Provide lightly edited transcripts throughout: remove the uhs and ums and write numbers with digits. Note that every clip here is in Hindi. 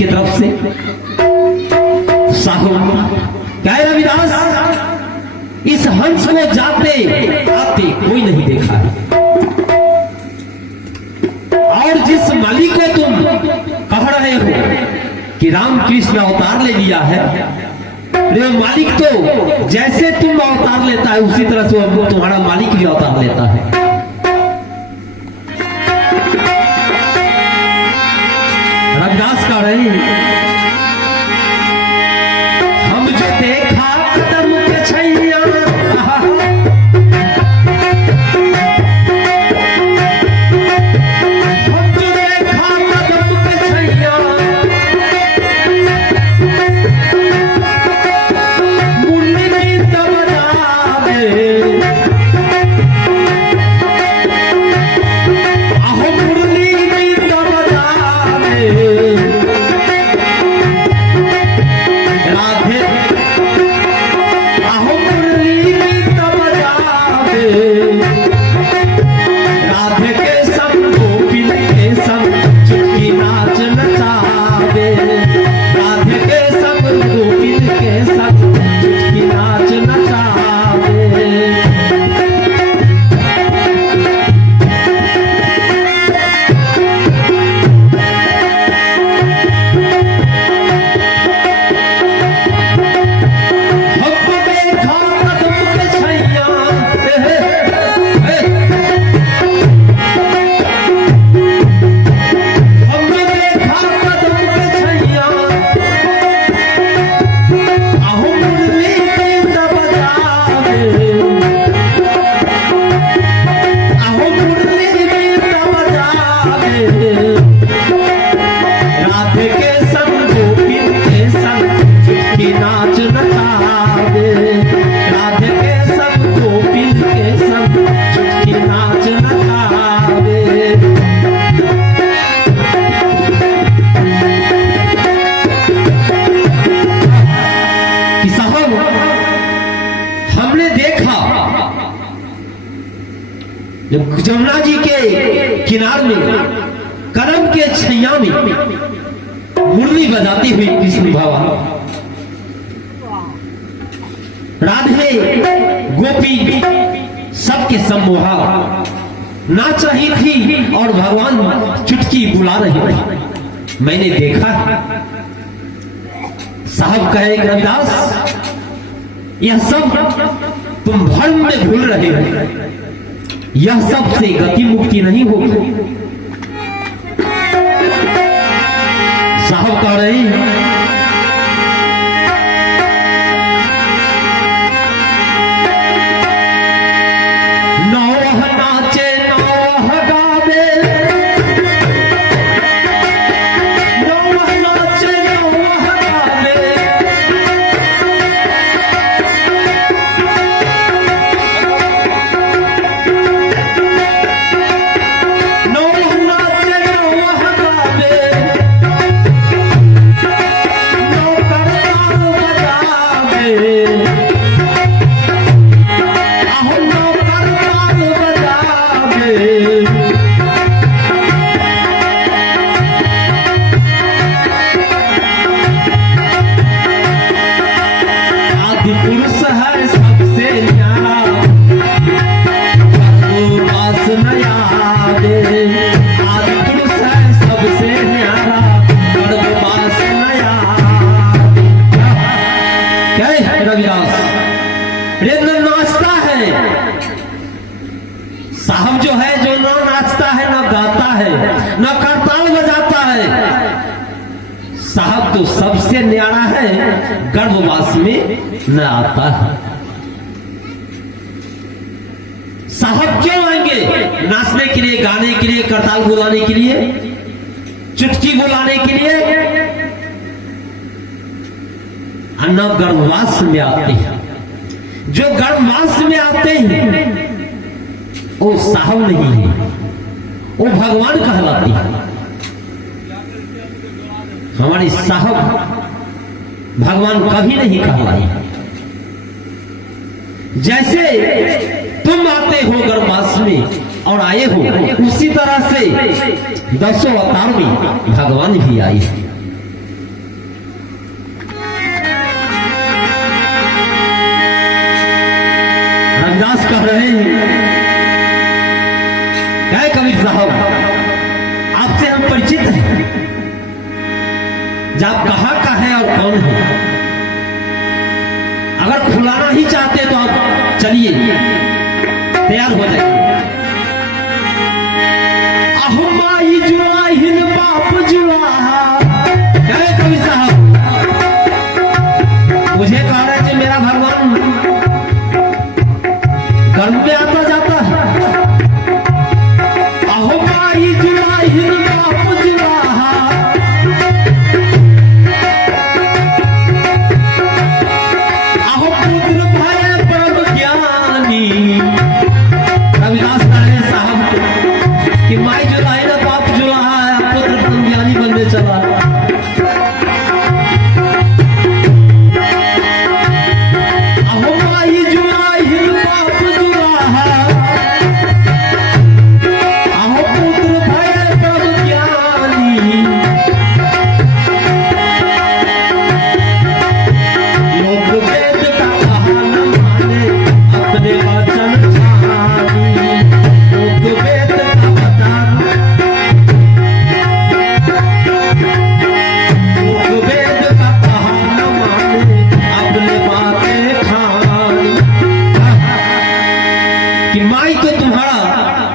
की तरफ से साहब क्या है रविदास, इस हंस को जाते आते कोई नहीं देखा है, और जिस मालिक को तुम कह रहे हो कि रामकृष्ण अवतार ले लिया है, वो मालिक तो जैसे तुम अवतार लेता है उसी तरह से वो तुम्हारा मालिक भी अवतार लेता है। रविदास कह रहे हैं, हम जो देखा कदम के छैया, हम जो देखा कदम के छैया, मुरली गीत बजावे, आहो मुरली गीत बजावे, राधे आहो मुरली गीत बजावे, राधे के संग गोपिन के संग चुटकी नाच नचावे, राधे के संग गोपिन के संग चुटकी नाच नचावे। हमको देखा कदम के छैया, हमको देखा कदम के छैया, आहो मुरली गीत बजावे, आहो मुरली गीत बजावे, राधे के संग गोपिन के संग चुटकी नाच नचावे, राधे के संग गोपिन के संग चुटकी नाच नचावे। कि साहब हमने देखा जब जमुना जी के किनार में कदम के छैया में मुरली बजाती हुई कृष्ण बाबा, राधे गोपी सबके सम्मोहा नाच रही थी और भगवान चुटकी बुला रहे थे। मैंने देखा। साहब कहे रविदास, यह सब तुम भ्रम में भूल रहे हो, यह सब से गति मुक्ति नहीं होगी। साहब कह रहे हैं, नौह नाचे नौह गावे, नौह नाचे नौह गावे, नौह नाचे नौह गावे, नौकर ताल बजावे, आहो नौकर ताल बजावे, आदि पुरुष है सबसे न्यारा, वो पास नया दे, आदि पुरुष है सबसे न्यारा, गर्भ पास नया दे। क्या है रविदास, रेंद्र नाचता है। साहब जो है, जो ना नाचता है ना गाता है ना करताल बजाता है, साहब तो सबसे न्यारा है, गर्भवास में न आता है। साहब क्यों आएंगे? नाचने के लिए, गाने के लिए, करताल बुलाने के लिए, चुटकी बुलाने के लिए, न गर्भवास में आते हैं। जो गर्भवास में आते हैं वो साहब नहीं है, वो भगवान कहलाती है। हमारी साहब भगवान कभी नहीं कहलाई। जैसे तुम आते हो गर्भवास में और आए हो, उसी तरह से 10 अवतार में भगवान भी आए हैं। हैं। क्या कबीर साहब, आपसे हम परिचित हैं, जब कहाँ का है और कौन है। अगर खुलाना ही चाहते तो आप चलिए, तैयार हो जाइए। अहो माई जुलाहिन बाप जुलाहा, क्या कबीर साहब, मुझे कह रहे थे मेरा भगवान कर्म में आता जाता है। अहो माई जुलाहिन बाप जुलाहा, अहो पुत्र भय परम ज्ञानी। रविदास राय साहब कि माई जुलाहिन बाप जुलाहा है, पुत्र परम ज्ञानी बनने चला।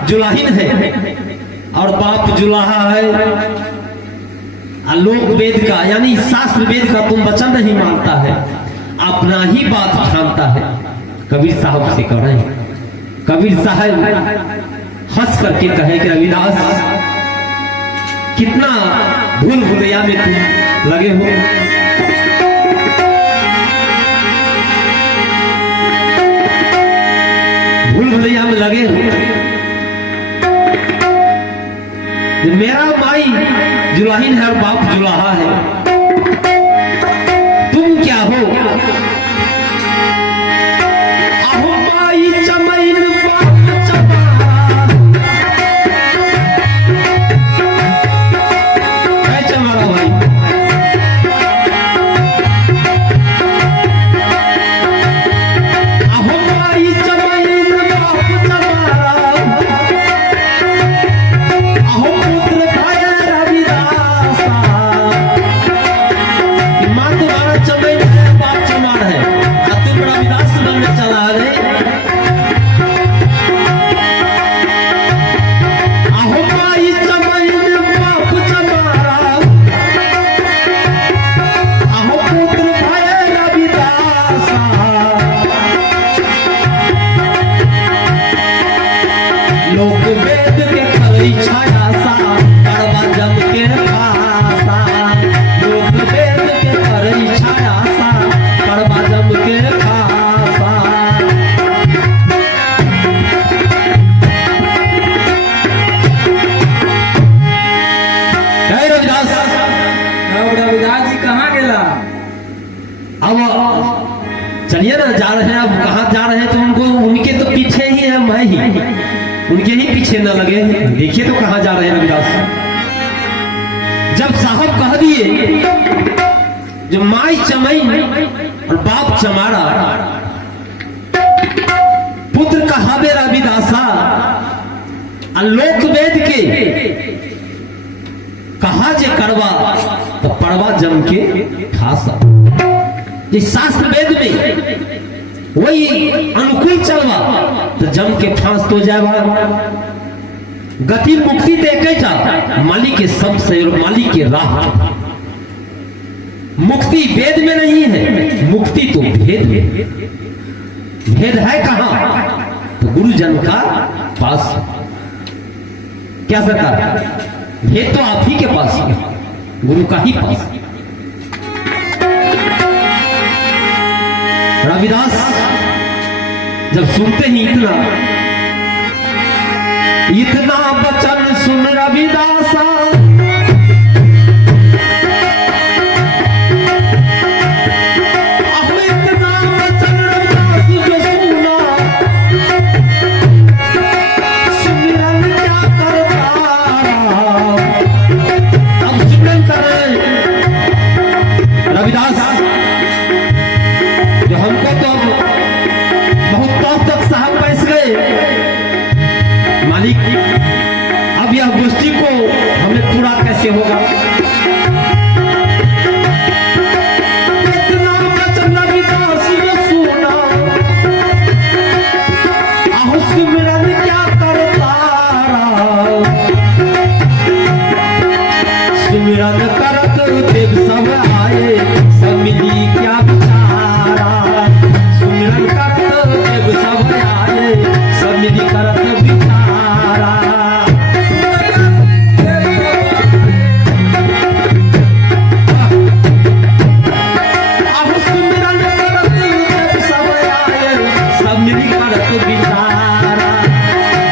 जुलाहिन है और बाप जुलाहा है। लोक वेद का यानी शास्त्र वेद का तुम वचन नहीं मानता है, अपना ही बात ठानता है। कबीर साहब से कह रहे हैं। कबीर साहब हंस करके कहे कि रविदास, कितना भूल भुलैया में तुम लगे हो। भूल भुलैया में लगे हो। मेरा माई जुलाहिन है और बाप जुलाहा है, तुम क्या हो। अहो माई चमैन बाप चमारा, है चमारा भाई। अहो माई चमैन बाप चमारा, अहो पुत्र भय रविदासा। मां तुम्हारा चमैन है, बाप चमार है, और तुम रविदास बनने चला रे। अहो माई चमैन बाप चमारा, अहो पुत्र भय रविदासा। लोक वेद के करई छाया सा, करवा जम के खासा। लोक वेद के करई छाया सा, करवा जम के खासा। जय रविदास। अब रविदास जी कहाँ गेला? अब चलिए ना, जा रहे हैं। अब कहाँ जा रहे हैं तो उनको, उनके तो पीछे ही है, मैं ही उनके ही पीछे न लगे। देखिए तो कहाँ जा रहे हैं रविदास। जब साहब कह दिए जो माई चमैन और बाप चमारा, पुत्र कहावे रविदासा। लोक वेद के कहा जे करवा, तो पड़वा जम के ठासा। जिस शास्त्र वेद में वही अनुकूल चलवा, तो जम के फांस तो जाएगा। गति मुक्ति देखे जा मालिक के सब से और मालिक के राह। मुक्ति वेद में नहीं है, मुक्ति तो भेद में। भेद है कहां? तो गुरुजन का पास। क्या सरकार? भेद तो आप ही के पास है, गुरु का ही पास। रविदास जब सुनते ही इतना वचन सुन रविदासा, अब इतना वचन रविदास जो सुना, सुमिरन क्या करता। अब सुमिरन कर रहे रविदास, जो हमको तो बहुत तक साहब पैस गए। देव सब आए, सब मिली क्या विचारा। सुमिरन करत देव सब आए, सब मिली करत विचारा। आहो सुमिरन करत देव सब आए, सब मिली करत विचारा।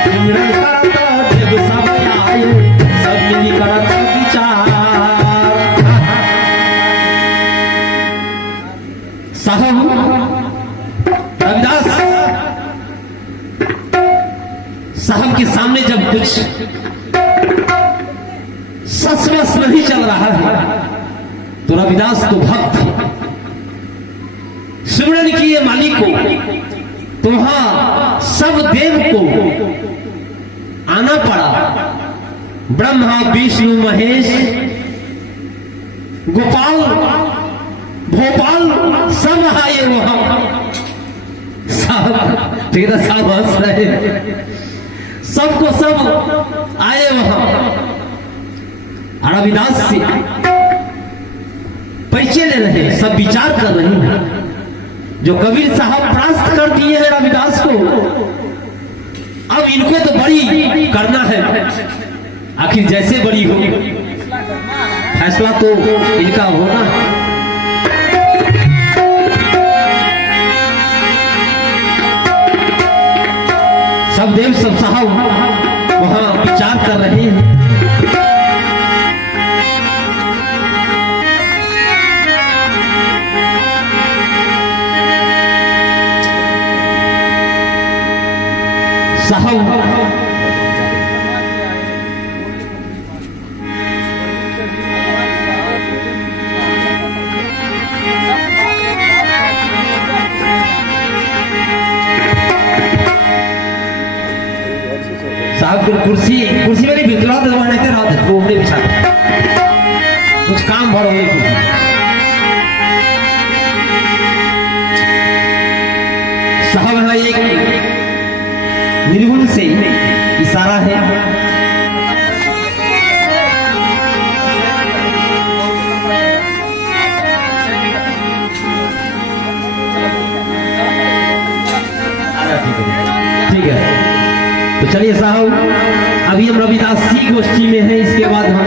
सुमिरन करत देव सब आए, सब मिली करत विचारा। साहब रविदास साहब के सामने जब कुछ ससवस नहीं चल रहा है तो रविदास तो भक्त थे। सुमिरन किए मालिक को, तो वहां सब देव को आना पड़ा। ब्रह्मा विष्णु महेश गोपाल भोपाल सब आए वहां। साहब तेरा साहब हंस रहे, सबको सब आए वहां। रविदास से परिचय ले रहे, सब विचार कर रहे हैं। जो कबीर साहब परास्त कर दिए हैं रविदास को, अब इनको तो बड़ी करना है। आखिर जैसे बड़ी हो, फैसला तो इनका होना है। सब देव सब साहब वहां विचार कर रहे हैं। साहब साहब कुर्सी में नहीं भिजला दरवाने के रात वो ऊपरी बिछा कुछ काम भर होने कुर्सी। साहब यहाँ एक निर्गुण से इशारा है। ठीक है, तो चलिए साहब, अभी हम रविदास की गोष्ठी में हैं, इसके बाद हम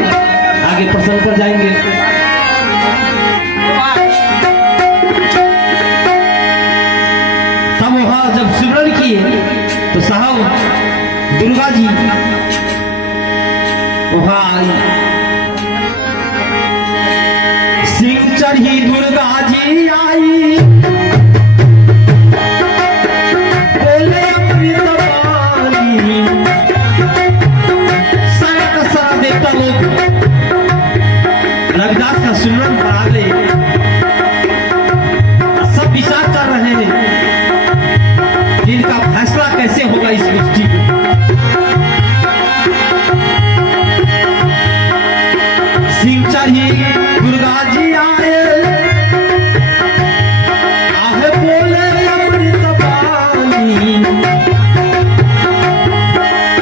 आगे प्रसंग पर जाएंगे। तब वहां जब सुमिरन किए तो साहब दुर्गा जी वहां आई। सिंह चढ़ी दुर्गा जी आई, बोले अमृत पानी, सारा का सारा देवता लोग रविदास का सुमिरन पढ़ा ले, सब विचार कर रहे हैं इनका फैसला कैसे होगा इस गोष्ठी को। सिंह चढ़ी दुर्गा जी आए, आहे बोले अमृत पानी,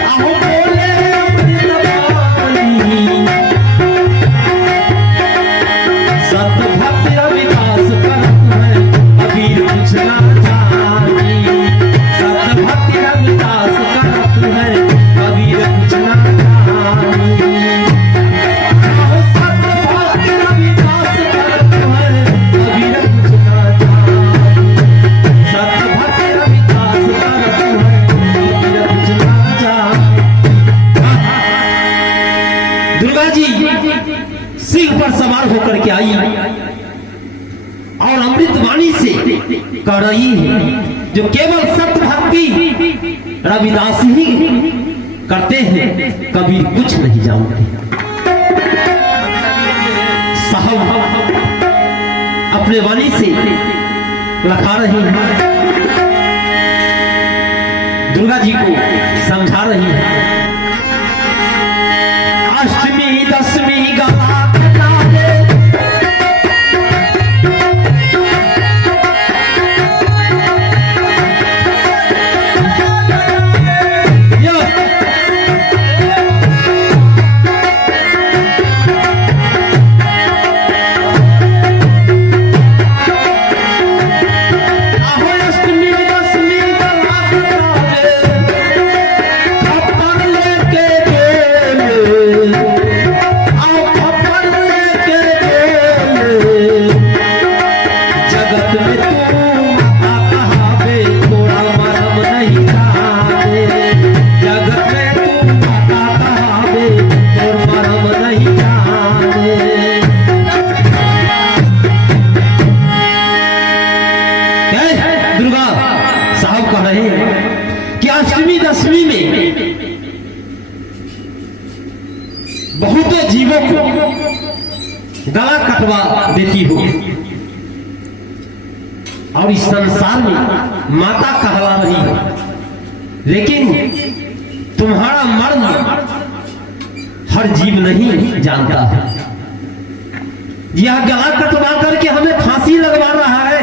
आहो बोले अमृत पानी। सत भक्त विकास करत है, अबीर कुछ ना जानी। सत भक्त विकास करत है, कबीर कुछ ना जानी। आहो सत भक्त विकास करत है, कबीर कुछ ना जानी। सत भक्त विकास करत है, कबीर कुछ ना जानी। दुर्गा जी सिंह पर सवार होकर के आई और अमृत वाणी से कह रही है, जो केवल सत्य भक्ति रविदास ही करते हैं, कबीर कुछ नहीं जानते। साहब अपने वाणी से लखा रही है, दुर्गा जी को समझा रही है। अष्टमी दशमी गला गला कटवा देती हो और इस संसार में माता कहला रही हो, लेकिन तुम्हारा मर्म हर जीव नहीं जानता है। यह गला कटवा करके हमें फांसी लगवा रहा है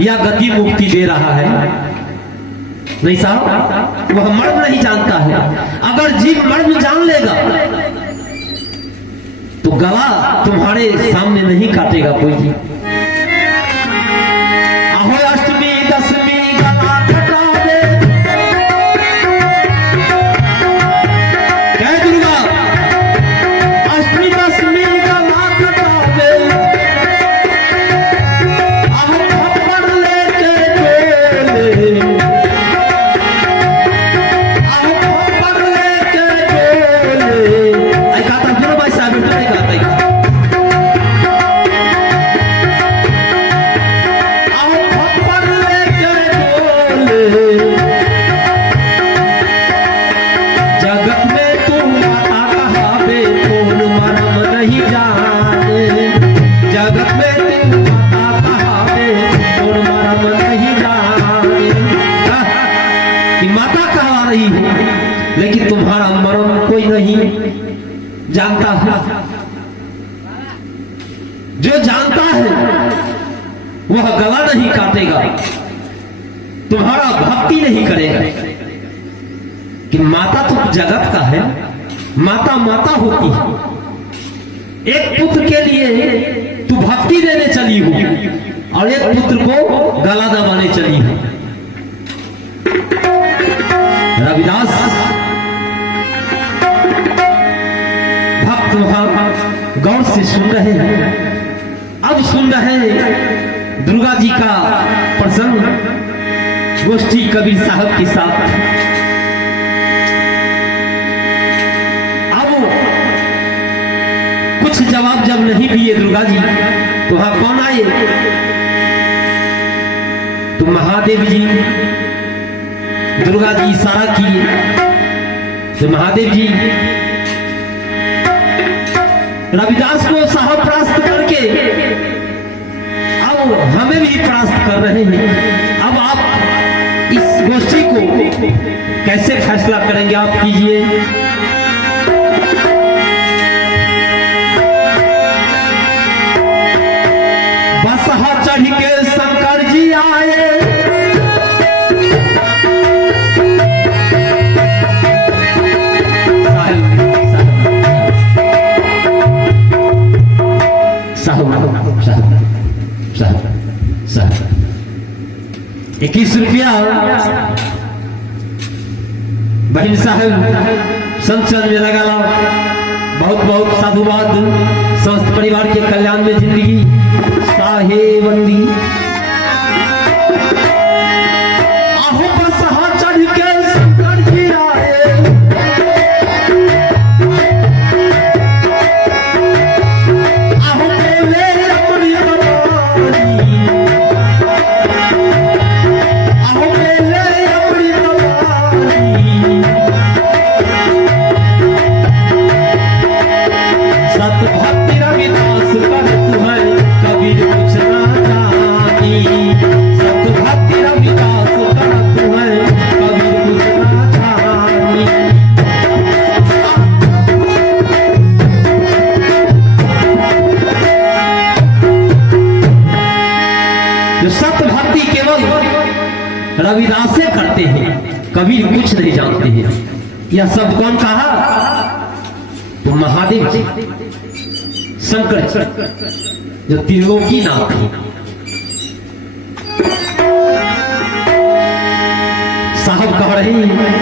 या गति मुक्ति दे रहा है? नहीं साहब, वह मर्म नहीं जानता है। अगर जीव मर्म जान लेगा तो गला तुम्हारे सामने नहीं काटेगा कोई भी। अहो अष्टमी दशमी गला कटा दे, जय दुर्गा। अष्टमी दशमी गला कटा दे, अहो थप्पड़ लेके डोले, अहो थप्पड़ लेके डोले। आई कहता सुनो भाई साहब, नहीं कहता ही। अहो थप्पड़ लेके डोले, जगत में तू माता कहावे कौन मरम नहीं जाने। जगत में तू माता कहावे कौन मरम नहीं जाने। कि माता कहवा रही हो, लेकिन तुम्हारा मरम कोई नहीं जानता है। जो जानता है वह गला नहीं काटेगा, तुम्हारा भक्ति नहीं करेगा। कि माता तो जगत का है, माता माता होती है। एक पुत्र के लिए तू भक्ति देने चली हो और एक पुत्र को गला दबाने चली हो। रविदास भक्त वहां गौर से सुन रहे हैं। अब सुन रहे हैं दुर्गा जी का प्रसंग गोष्ठी कबीर साहब के साथ। कुछ जवाब जब नहीं दिए दुर्गा जी, तो वहां कौन आए? तो महादेव जी। दुर्गा जी इशारा किए तो महादेव जी रविदास को साहब परास्त करके अब हमें भी परास्त कर रहे हैं। अब आप इस गोष्ठी को कैसे फैसला करेंगे, आप कीजिए। बसहा चढ़ के शंकर जी आए, साहब 21 रुपया बहन साहब संचल में लगा ला। बहुत बहुत साधुवाद। समस्त परिवार के कल्याण में जिंदगी साहे बंदी। आहो बसहा चढ़ के शंकर जी आए, आहो बोले अपनी तबारी, आहो बोले अपनी तबारी। सत भक्ति रविदास करत है कबीर कुछ ना जानी। सत भक्ति रविदास करत है कबीर कुछ ना जानी। जो सत भक्ति केवल रविदास से करते हैं, कबीर कुछ नहीं जानते हैं। यह सब कौन कहा? तो महादेव जी, शंकर जी, जो त्रिलोकी नाथ है। साहब कह रहे हैं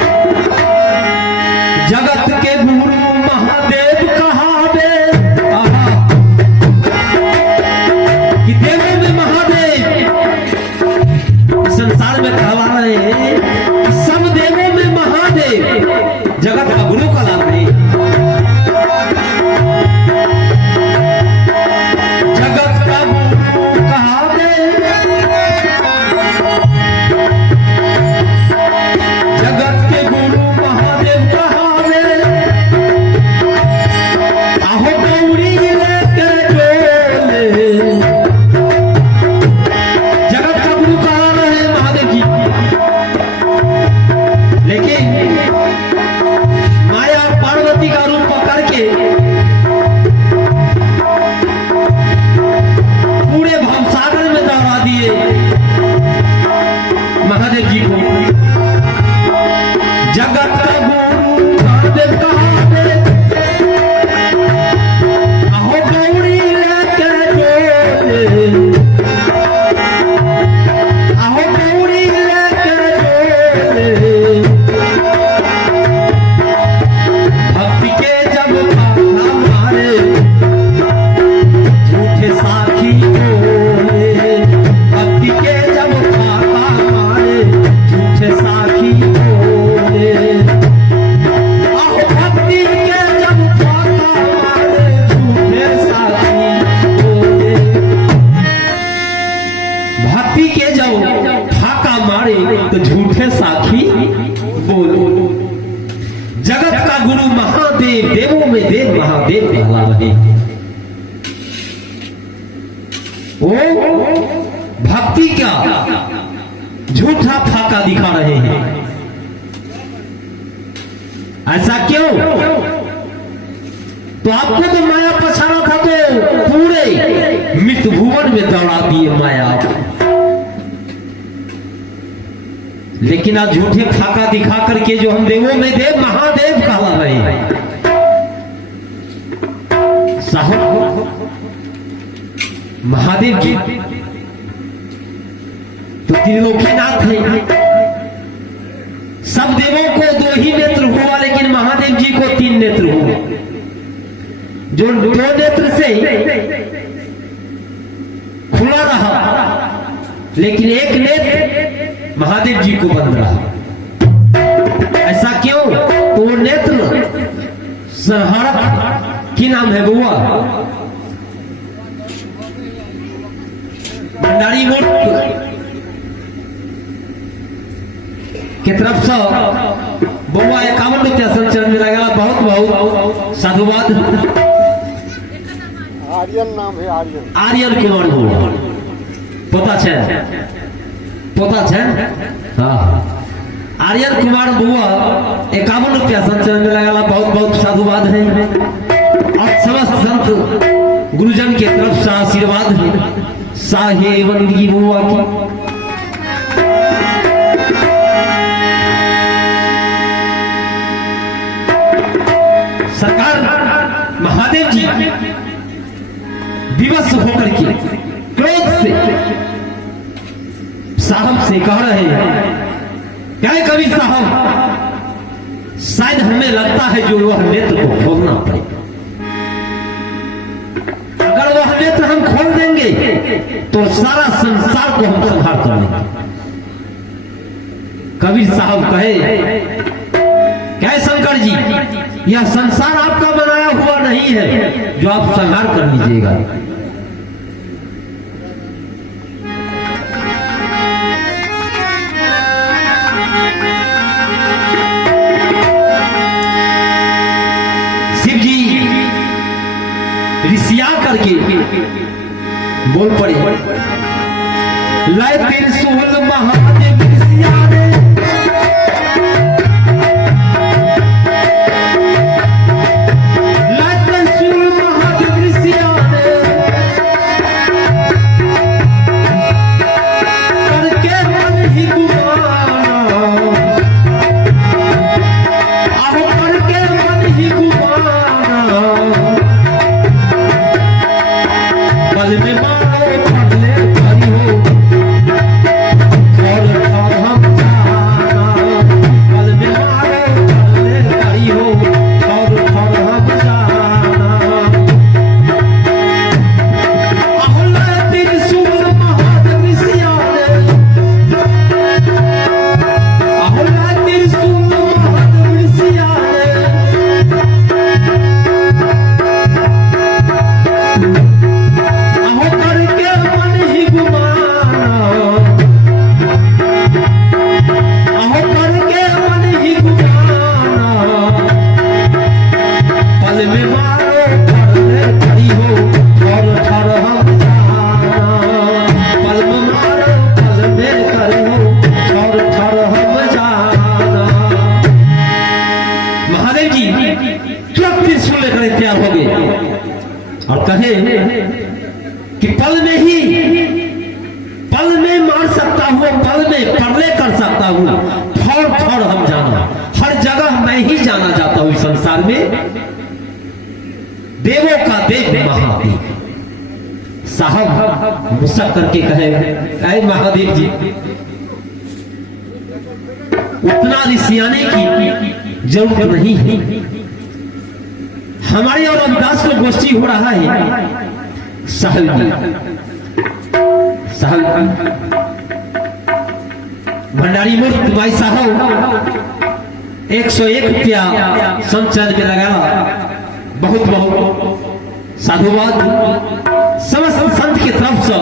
जगत के गुरु महादेव कहावे, कि देवों में महादेव। संसार में कहवा रहे हैं सब देवों में महादेव, जगत का गुरु कहलाते हैं। जगत का गुरु कहावे, जगत के वो भक्ति का झूठा फाका दिखा रहे हैं। ऐसा क्यों? तो आपको तो माया पछाड़ा था तो पूरे मृत भुवन में दौड़ा दिए माया। लेकिन आज झूठे फाका दिखा करके जो हम देवों में देव महादेव कहला रहे हैं। साहब महादेव जी तो त्रिलोकीनाथ है। सब देवों को 2 ही नेत्र हुआ, लेकिन महादेव जी को 3 नेत्र हुआ। जो 2 नेत्र से खुला रहा, लेकिन 1 नेत्र महादेव जी को बंद रहा। ऐसा क्यों? तो वो नेत्र संहारक की नाम है बुआ भंडारी मोट के तरफ से बउआ 51 रुपया संचरण में लगा। बहुत बहुत साधुवाद। आर्यन नाम है, आर्यन कुमार बुआ पोता छे हाँ आर्यन कुमार बुआ 51 रुपया संचरण में लगा। बहुत बहुत साधुवाद है। और समस्त संत गुरुजन के तरफ से आशीर्वाद है। साहे बंदगी बुआ की। सरकार महादेव जी विवश होकर के क्रोध से साहब से कह रहे हैं, क्या कबीर साहब, शायद हमें लगता है जो वह नेत्र को खोलना पड़े। अगर वह नेत्र हम खोल देंगे तो सारा संसार को हम संहार कर लेंगे। कबीर साहब कहे, क्या शंकर जी, यह संसार आपका बनाया हुआ नहीं है जो आप संहार कर लीजिएगा। शिव जी ऋषिया करके बोल पड़े, लय त्रिशूल महादेव ऋषिया ने और कहे कि पल में मार सकता हूं, पल में परले कर सकता हूं, थोड़ थोड़ हम जाना, हर जगह मैं ही जाना जाता हूं। संसार में देवों का देव महादेव। साहब मुस्क करके कहे, अरे महादेव जी, उतना ऋषियाने की जरूरत नहीं है। हमारे और रविदास को गोष्ठी हो रहा है। साहब भंडारी मूर्त भाई साहब 101 रुपया संचय में लगा। बहुत बहुत साधुवाद। समस्त संत की तरफ से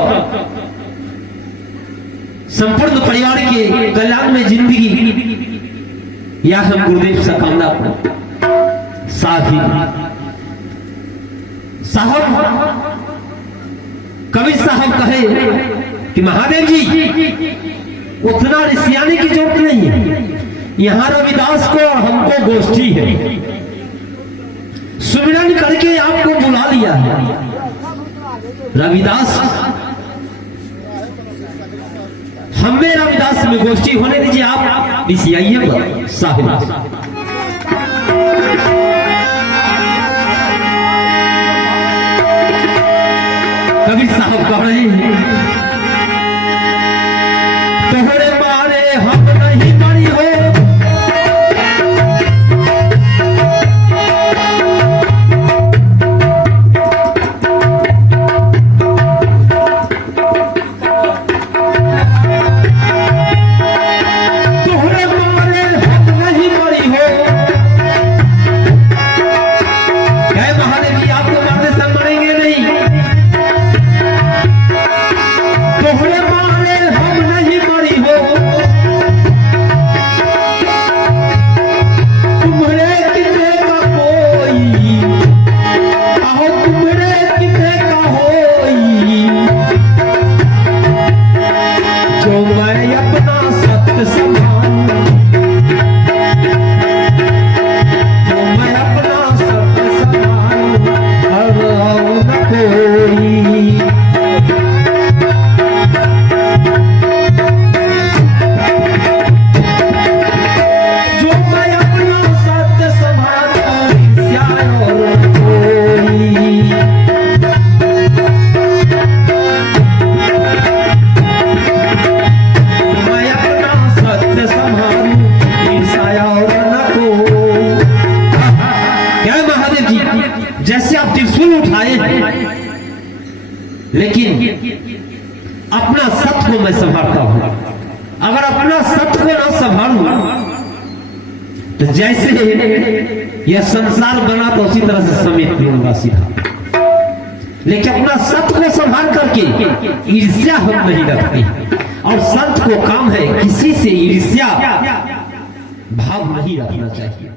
संपूर्ण परिवार के कल्याण में जिंदगी या हम गुरुदेव से कामना करो। साथ ही साहब कवि साहब कहे कि महादेव जी उतना ऋषियाने की जरूरत नहीं है, यहाँ रविदास को और हमको गोष्ठी है, सुमिरन करके आपको बुला लिया है। रविदास हमें रविदास में गोष्ठी होने दीजिए, आप ऋषियाइए साहिब। कवि साहब कह रहे हैं तोहरे मारे हम नहीं मरी हो, तोहरे मारे हम नहीं मरी हो। क्या महादेव जी आपको मारने से मरेंगे नहीं, तोहरे मारे हम नहीं मरी हो, तुम्हारे कितने का कोई आहो, तुम्हारे कितने का होई, जो मैं अपना सत्य संभालूं, जो मैं अपना सत्य संभालूं, अब न कोई। जो मैं अपना सत्य संभालूं, ईर्ष्या और कोई। मैं अपना सत्य संभालूं, ईर्ष्या और न कोई। क्या महादेव जी, जैसे आप त्रिशूल उठाए लेकिन अपना सत्य को मैं संभालता हूं, अगर अपना सत्य को ना संभालूं तो जैसे यह संसार बना तो उसी तरह से समेट दूंगा सीधा। लेकिन अपना सत्य को संभाल करके ईर्ष्या हम नहीं रखते, और संत को काम है किसी से ईर्ष्या भाव नहीं रखना चाहिए।